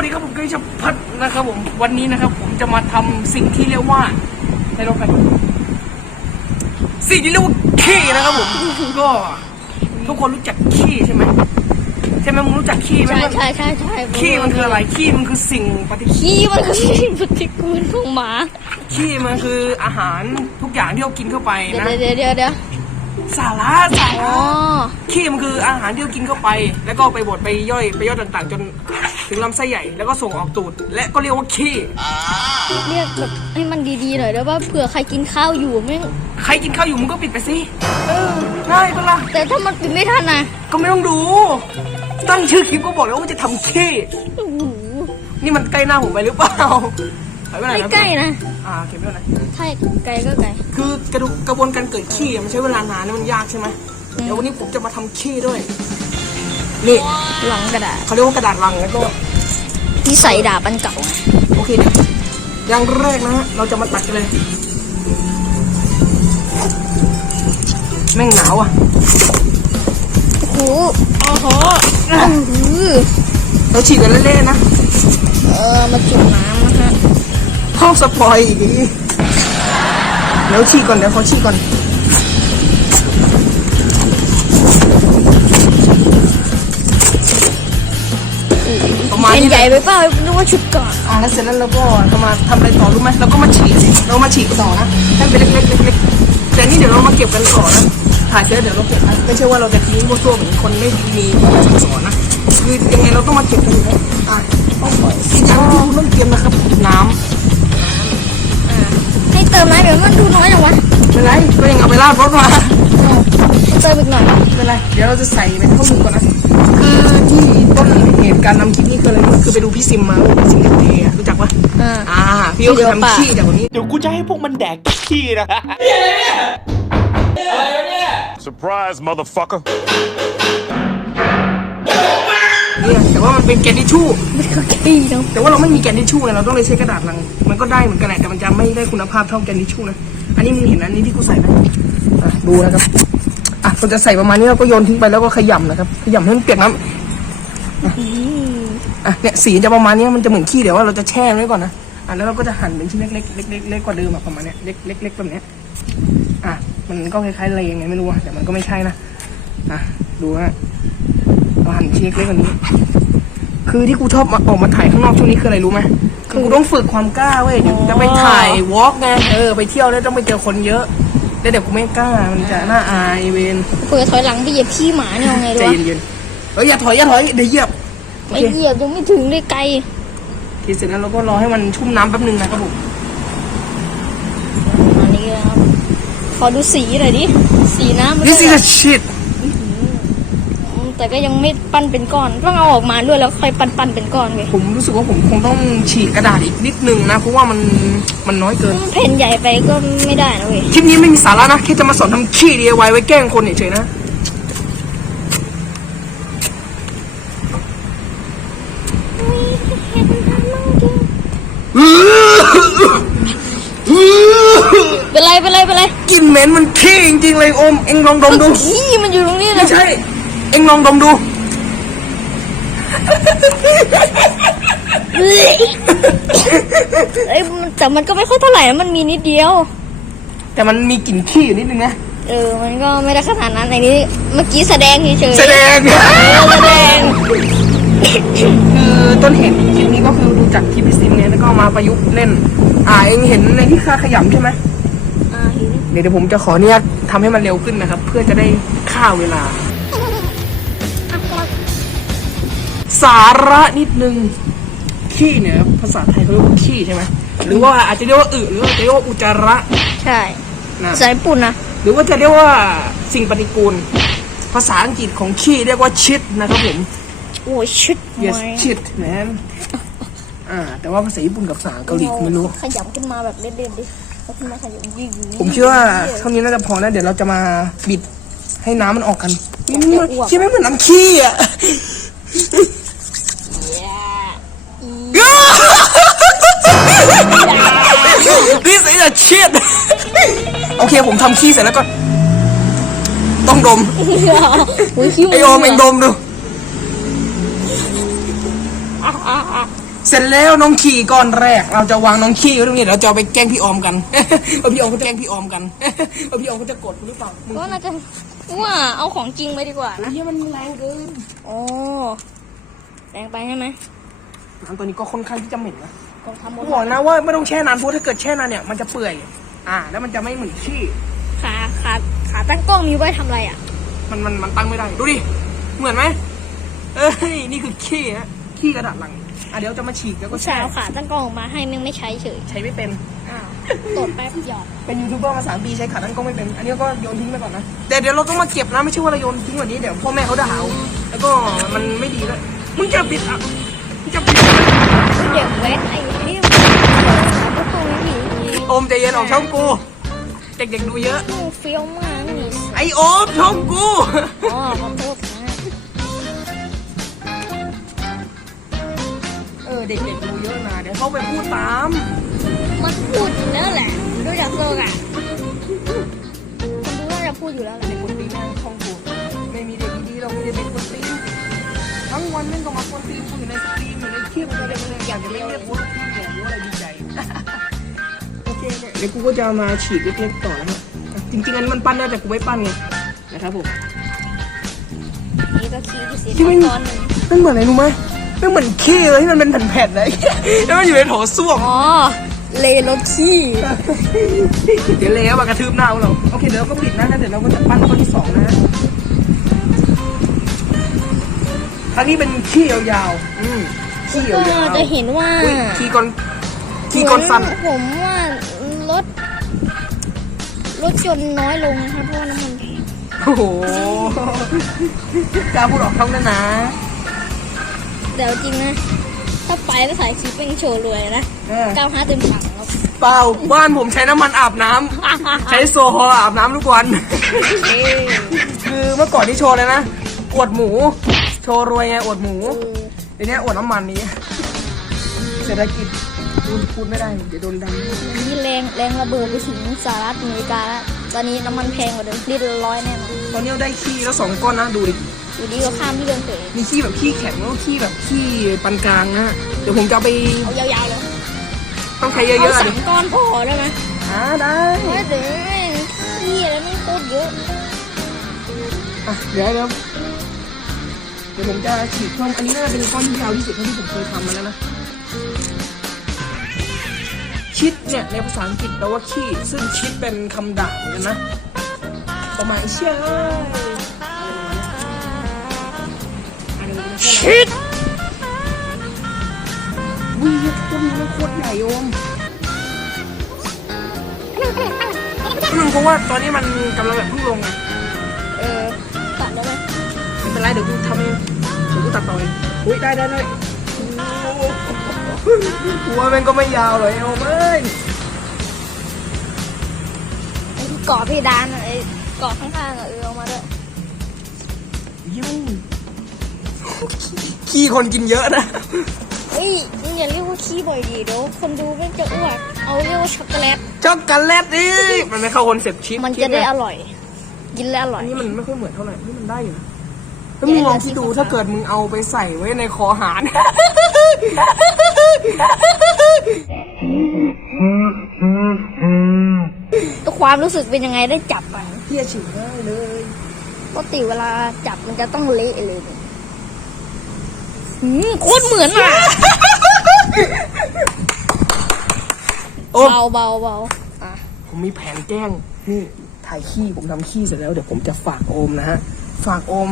วัสดีครับผมกฤษพัฒน์นะครับผมวันนี้นะครับ ผมจะมาทำสิ่งที่เรียกว่าในโลกกันสิ่งที่เรียกว่าขี้นะครับผมก็ทุกคนรู้จักขี้ใช่ไหมใช่ไหมมึงรู้จักขี้ไหมใช่ใช่ใช่ใช่ขี้มันคืออะไรขี้มันคือสิ่งปฏิขี้มันคือสิ่งปฏิกูลของหมาขี้มันคืออาหารทุกอย่างที่เรากินเข้าไปเดี๋ยวนะเดี๋ยวเดี๋ยวเดี๋ยวสาระสาอ๋ระอขี้มันคืออาหารที่เรากินเข้าไป แล้วก็ไปบดไปย่อยไปย่อยต่าง ๆ จน ถึงลำไส้ใหญ่แล้วก็ส่งออกตูด และก็เรียกว่าขี้ เรียกแบบให้มันดีๆหน่อยได้ว่าเผื่อใครกินข้าวอยู่ไม่งใครกินข้าวอยู่มึงก็ปิดไปสิ เออง่ายปะล่ะ แต่ถ้ามันปิดไม่ทันนะก็ไม่ต้องดู ตั้งชื่อคลิปก็บอกแล้วว่าจะทำขี้ โอ้โหนี่มันใกล้หน้าผมไปหรือเปล่าถอยไปไหนไม่นะใกล้นะอ่าเก็บไว้ก่อนนะใช่ไกลก็ไกล คือกระดูกกระบวนการเกิดขี้อะมันใช้เวลานานแล้วมันยากใช่ไหมเดี๋ยววันนี้ผมจะมาทำขี้ด้วย นี่หลังกระดาษเขาเรียกว่ากระดาษลังแล้วก็ที่ใส่ดาบอันเก่าไงโอเคเดี๋ยวอย่างแรกนะฮะเราจะมาตัดกันเลย แม่งหนาวอะโอ้โหโอ้โหอื้อหือเราฉีดกันเล่นๆนะ เออมาจุ่มน้ำนะฮะห้องสปอยอีกทีเดี๋ยวฉีดก่อนเดี๋ยวเขาฉีดก่อน เป็นนี้ใหญ่ไปเปล่านึกว่าชุดก่อนอ่าแล้วเสร็จแล้วเราก็ทำมาทำอะไรต่อรู้ไหมเราก็มาฉีดเรามาฉีดต่อนะให้เป็นเล็กๆเล็กๆแต่นี่เดี๋ยวเรามาเก็บกันต่อนะถ่ายเสร็จแล้วเดี๋ยวเราเก็บนะไม่ใช่ว่าเราจะทิ้งพวกตัวเหมือนคนไม่มีการสั่งสอนนะคือยังไงเราต้องมาเก็บกันอยู่นะอะต้องปล่อยอีกอย่างที่คุณต้องเตรียมนะครับน้ำ ให้เติมไหมเดี๋ยวมันดูน้อยจังวะเป็นไรก็ยังเอาไปลาดรถมาให้เติมอีกหน่อยไม่เป็นไร เดี๋ยวเราจะใส่เป็นข้อมูลก่อนนะคือที่ต้นเหตุ การนำคลิปนี้คืออะไรคือไปดูพี่ซิมมาพี่ซิมเด็กเทอะรู้จักปะอ่า อ่า พี่ก็เคยทำขี้จากคนนี้ เดี๋ยวกูจะให้พวกมันแดกขี้นะ Surprise, motherfucker. เนี่ยแต่ว่ามันเป็นแกนทิชชู่ไม่ก็ขี้เนาะแต่ว่าเราไม่มีแกนทิชชู่ไงเราต้องเลยใช้กระดาษลัง มันก็ได้เหมือนกันแหละแต่มันจะไม่ได้คุณภาพเท่าแกนทิชชู่นะ อันนี้มึงเห็นอันนี้ที่กูใส่ไหมอะดูนะครับ อะเราจะใส่ประมาณนี้เราก็โยนทิ้งไปแล้วก็ขยำนะครับ ขยำให้มันเปียกน้ำ อะเนี่ยสีจะประมาณนี้มันจะเหมือนขี้เดี๋ยวว่าเราจะแช่ไว้ก่อนนะอะแล้วเราก็จะหั่นเป็นชิ้นเล็กๆเล็กๆเล็กกว่าเดิมอะประมาณเนี้ยเล็กเล็กเล็กแบบเนี้ยอะมันก็คล้ายๆเลงไงไม่รู้อะแต่มันก็ไม่ใช่นะอะดูฮะเราหั่นชิ้นเล็กๆกว่านี้ คือที่กูชอบมาออกมาถ่ายข้างนอกช่วงนี้คืออะไรรู้ไหมคือกูต้องฝึกความกล้าเว้ยเดี๋ยวจะไปถ่ายวอล์กไงเออไปเที่ยวแล้วต้องไปเจอคนเยอะแล้วเดี๋ยวกูไม่กล้ามันจะน่าอายเวนเผื่อถอยหลังไปเหยียบขี้หมาเนี่ยเอาไงใจดีวะเย็นๆ เอ้ยอย่าถอยอย่าถอยเดี๋ยวเหยียบโอไม่เคเหยียบยังไม่ถึงเลยไกล ทีเสร็จแล้วเราก็รอให้มันชุ่มน้ำแป๊บนึงนะครับผมอันนี้นะครับ ขอดูสีหน่อยดิ สีน้ำมันนี่สิก็จะชิดอืมแต่ก็ยังไม่ปั้นเป็นก้อน ต้องเอาออกมาด้วยแล้วค่อยปั้นปั้นเป็นก้อนเว้ยผมรู้สึกว่าผมคงต้องฉีกกระดาษอีกนิดนึงนะเพราะว่ามันมันน้อยเกิน เพนใหญ่ไปก็ไม่ได้นะเว้ย คลิปนี้ไม่มีสาระนะแค่จะมาสอนทำขี้ DIY ไว้แกล้งคนเฉยๆนะ เป็นไรเป็นไรเป็นไรกลินเหม็นมันขี้จริงๆเลยโอม เอ็งลองดมดู ขี้มันอยู่ตรงนี้ไม่นะใช่ เอ็งลองดมดู เอ้ยมันแต่มันก็ไม่ค่อยเท่าไหร่นะมันมีนิดเดียว แต่มันมีกลิ่นขี้อยู่นิดนึงนะ เออ มันก็ไม่ได้ขนาดนั้นไอ้นี้ เมื่อกี้แสดงเฉยๆแสดงเออแสดง คือต้นเหตุคลิปนี้ก็คือดูจากคลิปพี่ซิมเนี่ยแล้วก็เอามาประยุกต์เล่น อ่าเอ็งเห็นในที่ค่าขยำใช่ไหมอ่าเห็นเดี๋ยวเดี๋ยวผมจะขออนุญาตทำให้มันเร็วขึ้นนะครับ เพื่อจะได้ฆ่าเวลา สาระนิดนึงขี้เนี่ยภาษาไทยเขาเรียกว่าขี้ใช่ไหมหรือว่าอาจจะเรียกว่าอึหรือว่าจะเรียกว่าอุจจาระใช่นะสายปุ่นนะหรือว่าจะเรียกว่าสิ่งปฏิกูล ภาษาอังกฤษของขี้เรียกว่าชิดนะครับผม โอ้ยชุด yes shit man อ่าแต่ว่าภาษาญี่ปุ่นกับภาษาเกาหลีไม่รู้ ขยับขึ้นมาแบบเล่นๆดิเอาขึ้นมาขยับยิงผมเชื่อว่าเท่านี้น่าจะพอนะเดี๋ยวเราจะมาบิดให้น้ำมันออกกันนี่มันใช่ไหมเหมือนน้ำขี้อะนี่สิจะเชียดโอเคผมทำขี้เสร็จแล้วก็ ต้องดมโอ้ยคิ้วไอโอมเองดมดู เสร็จแล้วน้องขี่ก้อนแรก เราจะวางน้องขี่ไว้ตรงนี้เดี๋ยวเราจะเอาไปแกล้งพี่ออมกันว่าพี่ออมเขาจะแกล้งพี่ออมกันว่าพี่ออมเขาจะกดกูหรือเปล่ามึงก็น่าจะว่าเอาของจริงไปดีกว่านะเฮียมันแรงเกินโอ้แรงไปใช่ไหมน้ำตัวนี้ก็ค่อนข้างที่จะเหม็นนะก็ทำหมกูดบอกนะว่าไม่ต้องแช่นานเพราะถ้าเกิดแช่นานเนี่ยมันจะเปื่อย อ่า แล้วมันจะไม่เหมือนขี้ขาขาขาตั้งกล้องมีไว้ทำอะไรอะ มันมันมันตั้งไม่ได้ ดูดิ เหมือนไหมเอ้ย นี่คือขี้ฮะ ขี้กระดาษลังอะเดี๋ยวจะมาฉีกแล้วก็ผู้แช่ชายเอาขาตั้งกล้องออกมาให้แม่งไม่ใช้เฉยใช้ไม่เป็น อ้าวตดแป๊บหยอกเป็นยูทูบเบอร์มาสามปีใช้ขาตั้งกล้องไม่เป็น อันนี้ก็โยนทิ้งไปก่อนนะแต่เดี๋ยวเราต้องมาเก็บนะไม่ใช่ว่าเราโยนทิ้งแบบนี้เดี๋ยวพ่อแม่เขาด่าเอาแล้วก็มันไม่ดีด้วยมึงจะปิดอะมึงจะปิดเด็กเว้นไอ้นี่ก็ตรงนี้โอมใจเย็นออกช่องกูเด็กๆดูเยอะมึงเฟี้ยวมากนี่ไอโอมช่องกูอ๋อขอโทษ เออเด็กๆดูเยอะนะเดี๋ยวเขาไปพูดตาม มันพูดอยู่แล้วแหละดูจากโลกอะมันดูว่าจะพูดอยู่แล้วแหละเด็กคนตีแม่งช่องกูไม่มีเด็กดีๆเรามีแต่เด็กคนตีทั้งวันแม่งก็มาคนตีกูอยู่ในสตรีมอยู่ในคลิปอะไรมันอยากจะเล่นเรียกกูที่เนี่ยรู้อะไรดีใจโอเคเนี่ยเดี๋ยวกูก็จะมาฉีกเล็กๆต่อนะฮะจริงๆอันนี้มันปั้นได้แต่กูไม่ปั้นไงนะครับผมนี่ก็คีย์ที่เสียที่ไม่ตอนหนึ่งมันเหมือนอะไรรู้ไหม มันเหมือนขี้เลยที่มันเป็นแผ่นๆเลยแล้วมันอยู่ในโถส้วมอ๋อ เลรถขี้ เดี๋ยวเลยมากระทืบหน้าพวกเราโอเคเดี๋ยวเราก็ปิดนะแล้วเดี๋ยวเราก็จะปั้นข้อที่สองนะฮะครั้งนี้เป็นขี้ยาวๆอืมขี้ยาวก็ๆจะเห็นว่าอุ้ยขี้ก้อนขี้ก้อนสั้นเหมืผมว่ารถรถยนต์น้อยลงนะครับเพราะว่าน้ำมันแพงโอ้โหกล้าพูดออกช่องนั้นนะ แต่เอาจริงนะ ถ้าไปแล้วถ่ายคลิปเป็นโชว์รวยนะเออ เก้าห้าเต็มถังแล้วเปล่าบ้านผมใช้น้ำมันอาบน้ำ ใช้โซฮอล์อาบน้ำทุกวัน คือเมื่อก่อนที่โชว์เลยนะ อวดหมู โชว์รวยไงอวดหมูเดี๋ยวนี้อวดน้ำมันนี้ เศรษฐกิจพูดพูดไม่ได้ เดี๋ยวโดนดันนี่แรงแรงระเบิดไปถึงสหรัฐอเมริกาแล้วตอนนี้น้ำมันแพงกว่าเดิมลิตรละร้อยแน่นอนตอนนี้เราได้ขี้แล้วสองก้อนนะดูดิ อยู่ดีก็ข้ามที่เดินเฉยมีขี้แบบขี้แข็งแล้วก็ขี้แบบขี้ปานกลางนะฮะเดี๋ยวผมจะเอาไปเอายาวๆเลยต้องใช้เยเอาอะๆสาดิมก้อนพอได้ไหมอ่าได้ไม่ถึงขี้แล้วไม่โคตรเยอะอะเดี๋ยวเดี๋ยวเดี๋ยวผมจะฉีดเพิ่มอันนี้น่าจะเป็นก้อนที่ยาวที่สุดเท่าที่ผมเคยทำมาแล้วนะชิดเนี่ยในภาษาอังกฤษแปลว่าขี้ซึ่งชิดเป็นคำด่าเหมือนกันนะประมาณเชื่อ ชิดวิ่งก็มีมันโคตรใหญ่โยมอืมเพราะว่าตอนนี้มันกำลังแบบเพิ่งลงไงเออตัดได้ไหมไม่เป็นไรเดี๋ยวกูทำเองเดี๋ยวกูตัดต่อเองอุ้ยได้ได้ได้หัวมันก็ไม่ยาวเลยโอ้เอ้ยไอ้ที่เกาะเพดานอะไอ้เกาะข้างๆอะเออเอามาด้วยยุ่ง ขี้คนกินเยอะนะเฮ้ยมึงอย่าเรียกว่าขี้บ่อยดีเดี๋ยวคนดูไม่จะอ้วกเอาเรียกว่าช็อกโกแลตช็อกโกแลตนี่มันไม่เข้าคอนเซ็ปต์ชิปมันจะได้อร่อย กินแล้วอร่ออัยนนี้มันไม่ค่อยเหมือนเท่าไหร่นี่มันได้อยู่นะแล้วมึงลองคิดดูถ้าเกิดมึงเอาไปใส่ไว้ในคอหารตัวความรู้สึกเป็นยังไงได้จับมันเพี้ยฉิวได้เลยปกติเวลาจับมันจะต้องเละเลย หืมโคตรเหมือนอะโอ้เบาเบาเบาอะผมมีแผนแกล้งนี่ถ่ายขี้ผมทำขี้เสร็จแล้วเดี๋ยวผมจะฝากโอมนะฮะ ฝากโอม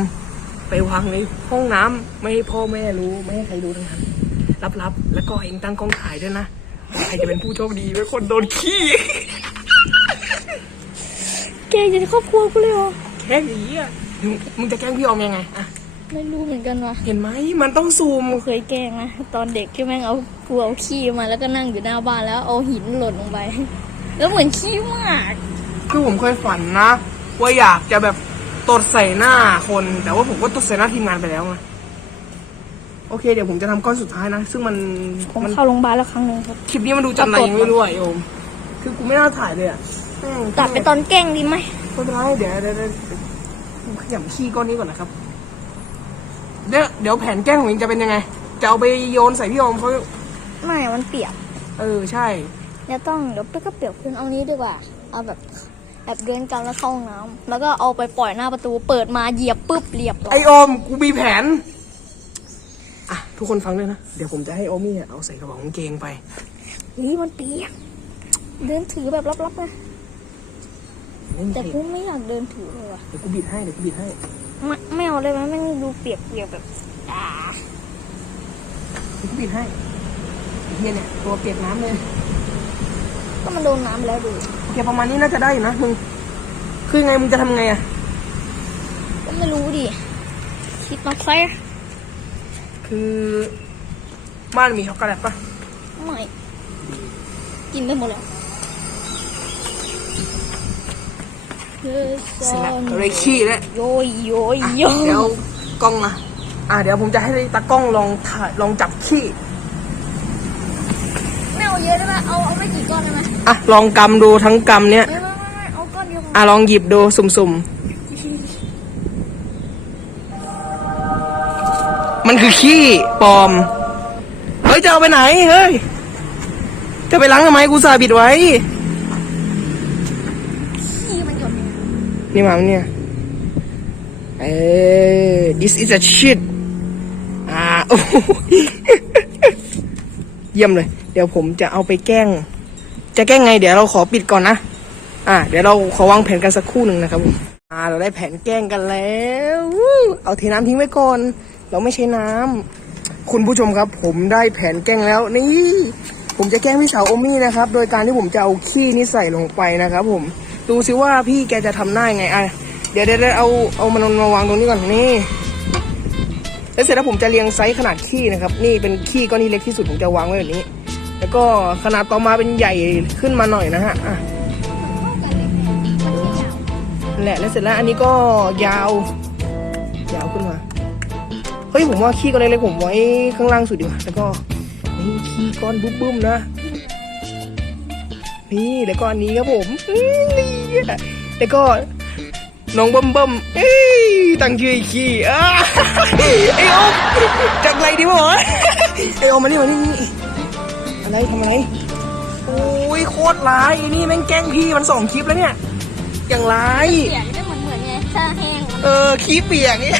ไปวางในห้องน้ำไม่ให้พ่อแม่รู้ ไม่ให้ใครรู้ทั้งนั้นลับๆแล้วก็เองตั้งกล้องถ่ายด้วยนะว่าใครจะเป็นผู้โชคดีเป็นคนโดนขี้แกจะครอบครัวกูเลยเหรอแค่นี้อะมึงมึงจะแกล้งพี่ออมยังไงอะ ไม่รู้เหมือนกันว่ะเห็นไหมมันต้องซูม กูเคยแกล้งนะตอนเด็กที่แม่งเอากูเอาขี้มาแล้วก็นั่งอยู่หน้าบ้านแล้วเอาหินหล่นลงไป แล้วเหมือนขี้มากคือผมเคยฝันนะว่าอยากจะแบบตดใส่หน้าคน แต่ว่าผมก็ตดใส่หน้าทีมงานไปแล้วไงโอเคเดี๋ยวผมจะทำก้อนสุดท้ายนะ ซึ่งมันผมมันเข้าโรงพยาบาลแล้วครั้งหนึ่งครับ คลิปนี้มันดูจันไรยังไม่รู้อะโยม คือกูไม่น่าถ่ายเลยอะแม่งตัดไปตอนแกล้งดีไหม ไม่เป็นไรเดี๋ยวเดี๋ยวเดี๋ยวกูขยำขี้ก้อนนี้ก่อนนะครับ เดี๋ยวเดี๋ยวแผนแกล้งของเองจะเป็นยังไง จะเอาไปโยนใส่พี่ออมเขาไม่มันเปียกเออใช่ เดี๋ยวต้องเดี๋ยวไปก็เปียกขึ้นเอานี้ดีกว่า เอาแบบแบบเดินกันแล้วเข้าห้องน้ำแล้วก็เอาไปปล่อยหน้าประตูเปิดมาเหยียบปุ๊บเรียบร้อไอยโอมกูมีแผนอะทุกคนฟังด้วยนะ เดี๋ยวผมจะให้โอมี่เอาใส่กระเป๋ากางเกงไปเฮ้ยมันเปียกเดินถือแบบลับๆนะแต่กูไม่อยากเดินถือเลยว่ะเดี๋ยวกูบิดให้เดี๋ยวกูบิดให้ ไม่ไม่เอาเลยมันแม่งดูเปียกๆแบบอ่าเดี๋ยวกูบิดให้ไอ้เฮียเนี่ยตัวเปียกน้ำเลย ก็มันโดนน้ำแล้วดูโอเคประมาณนี้น่าจะได้อยู่นะมึงคือไงมึงจะทำไงอะก็ไม่รู้ดิคิดมาแซ่คือบ้านมีช็อกโกแลตปะไม่กินไปหมดแล้ว เฮ้ยเสร็จแล้วเรยขี้แล้วโยยโยยอะโยเดี๋ยวยกล้องมาอะเดี๋ยวผมจะให้ตากล้องลองถ่ายลองจับขี้ไม่เอาเยอะได้ไหมเอาเอาไม่กี่ก้อนได้ไหมอะลองกำดูทั้งกำเนี้ยไม่ไม่ไม่ไม่เอาก้อนเดียวพออะลองหยิบดูสุ่มๆ มันคือขี้ปลอม เฮ้ยจะเอาไปไหนเฮ้ยจะไปล้างทำไมกูสาบิดไว้ ขี้มันหยด นี่มามเนี่ยเออ this is a shit อ่าโอ้เยี่ยมเลย เดี๋ยวผมจะเอาไปแกล้ง จะแกล้งไง เดี๋ยวเราขอปิดก่อนนะ อ่า เดี๋ยวเราขอวางแผนกันสักครู่หนึ่งนะครับผมอ่า เราได้แผนแกล้งกันแล้ว เอาเทน้ำทิ้งไว้ก่อน เราไม่ใช้น้ำ คุณผู้ชมครับ ผมได้แผนแกล้งแล้ว นี่ ผมจะแกล้งพี่สาวโอมี่นะครับ โดยการที่ผมจะเอาขี้นี่ใส่ลงไปนะครับผม ดูซิว่าพี่แกจะทำได้ไงอะเดี๋ยวเดี๋ยวเอาเอามันมาวางตรงนี้ก่อนนี่แล้วเสร็จแล้วผมจะเรียงไซส์ขนาดขี้นะครับ นี่เป็นขี้ก้อนที่เล็กที่สุดผมจะวางไว้แบบนี้ แล้วก็ขนาดต่อมาเป็นใหญ่ขึ้นมาหน่อยนะฮะอะแหละแล้วเสร็จแล้วอันนี้ก็ยาว ยาวขึ้นมาเฮ้ยผมว่าขี้ก้อนเล็กๆผมไว้ข้างล่างสุดดีกว่าแล้วก็นี่ขี้ก้อนบึ้มๆนะ นี่แล้วก็อันนี้ครับผมนี่ แล้วก็น้องเบิ่มเบิ่มๆเอ้ยตั้งชื่อไอ้ขี้อ้าไอ้โอมจับอะไรดีวะไอ้โอมมานี่มานี่นี่อะไรทำอะไรโอ้ยโคตรร้ายไอ้นี่แม่งแกล้งพี่มันสองคลิปแล้วเนี่ย อย่างร้ายเปียกได้เหมือนเหมือนไงถ้าแห้งเออขี้เปียกนี่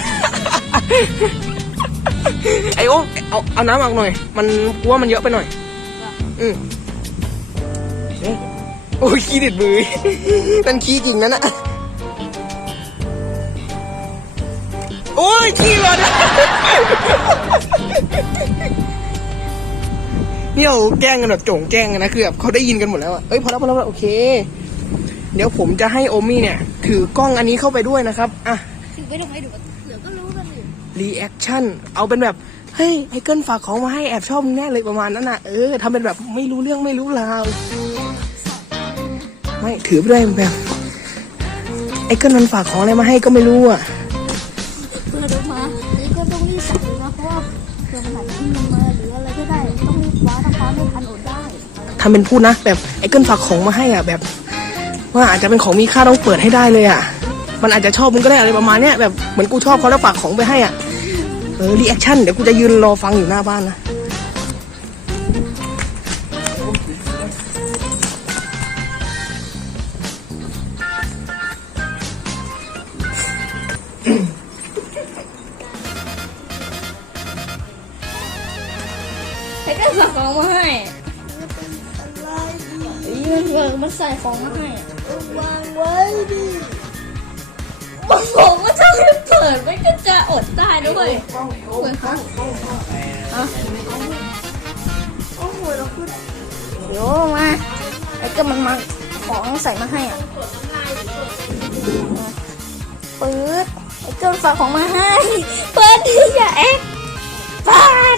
ไอ้โอ้เอาเอาน้ำออกหน่อย มันกลัวมันเยอะไปหน่อย อืมเอ๊ะ โอ้ยขี้ติดมือนั่นขี้จริงนั่นน่ะโอ้ยขี้หลอดนี่เราแกล้งกันแบบโจ่งแกล้งกันนะคือแบบเขาได้ยินกันหมดแล้วอะเอ้ยพอแล้วพอแล้วโอเค เดี๋ยวผมจะให้โอมี่เนี่ย ถือกล้องอันนี้เข้าไปด้วยนะครับอะถือไปทำไมดูเดี๋ยวก็รู้กันอยู่รีแอคชั่นเอาเป็นแบบเฮ้ยไอเกิลฝากของมาให้แอบชอบแน่เลยประมาณนั้นน่ะเออทำเป็นแบบไม่รู้เรื่องไม่รู้ราว ไม่ถือไปด้วยแบบไอเกิลมันฝากของอะไรมาให้ก็ไม่รู้อะเปิดออกมานี่ก็ต้องรีบจับเลยนะเพราะว่าเกิดขนาดที่มันมาหรืออะไรก็ได้ต้องรีบคว้าถ้าคว้าไม่ทันอดได้ทำเป็นพูดนะแบบไอเกิลฝากของมาให้อะแบบ ว่าอาจจะเป็นของมีค่าต้องเปิดให้ได้เลยอะ มันอาจจะชอบมึงก็ได้อะไรประมาณเนี้ยแบบเหมือนกูชอบเขาแล้วฝากของไปให้อะเออรีแอคชั่นเดี๋ยวกูจะยืนรอฟังอยู่หน้าบ้านนะ อ้ก็ใส่ของมาให้มันเออมันใส่ของมาให้วางไว้ดิบอกว่าถ้าไม่เปิดมันก็จะอดได้ด้วยเหมือนเขาอะโอ้โหเราพูดเดี๋ยวมาไอ้ก็มันมาของใส่มาให้อะเปิดไอ้ก็ฝากของมาให้ เปิดดิอย่าแอ๊กเปิด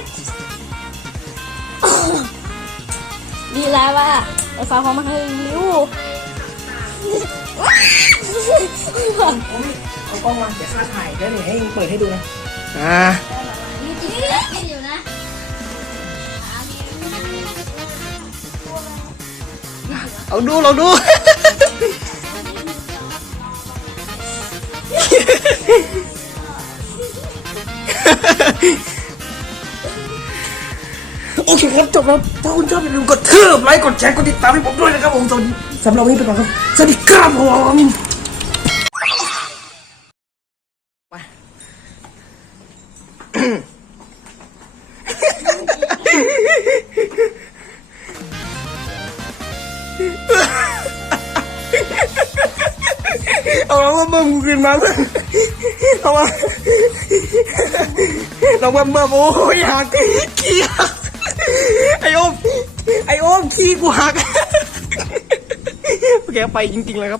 ดีแล้วว่าไฟฟ้าเขามาให้ริวเอากล้องมาเดี๋ยวค่าถ่ายก็เดี๋ยวให้เปิดให้ดูนะอ่าอยู่นะเอาดูเราดู โอเคครับจบแล้วถ้าคุณชอบอย่าลืมกดเทิบไลค์กดแชร์กดติดตามให้ผมด้วยนะครับผมสวัสดีสำหรับวันนี้ไปก่อนครับสวัสดีครับผมเอาเราว่าเบิ่มกูขึ้นมาเพื่อนเอามาเราว่าเบิ่มโอ้ยหักขี้หักไอโอมไอโอม ขี้กูหักโอเคไปจริงๆเลยครับ